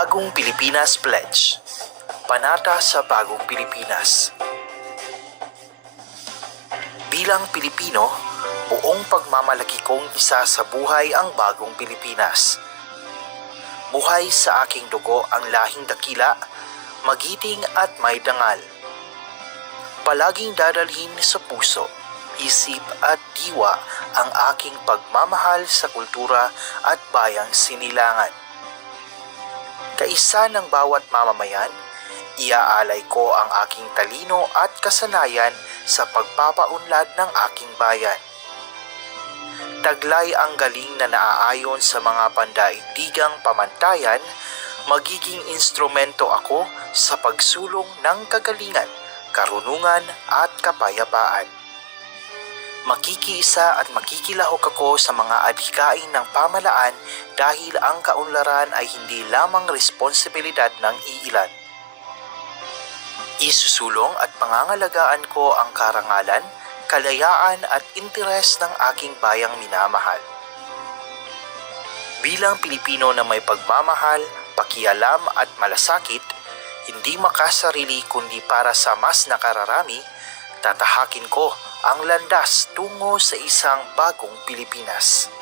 Bagong Pilipinas Pledge. Panata sa Bagong Pilipinas. Bilang Pilipino, buong pagmamalaki kong isa sa buhay ang bagong Pilipinas. Buhay sa aking dugo ang lahing dakila, magiting at may dangal. Palaging dadalhin sa puso, isip at diwa ang aking pagmamahal sa kultura at bayang sinilangan. Kaisa ng bawat mamamayan, iaalay ko ang aking talino at kasanayan sa pagpapaunlad ng aking bayan. Taglay ang galing na naaayon sa mga pandaigdigang pamantayan, magiging instrumento ako sa pagsulong ng kagalingan, karunungan at kapayapaan. Makikiisa at makikilahok ako sa mga adhikain ng pamalaan dahil ang kaunlaran ay hindi lamang responsibilidad ng iilan. Isusulong at pangangalagaan ko ang karangalan, kalayaan at interes ng aking bayang minamahal. Bilang Pilipino na may pagmamahal, pakialam at malasakit, hindi makasarili kundi para sa mas nakararami, tatahakin ko ang landas tungo sa isang bagong Pilipinas.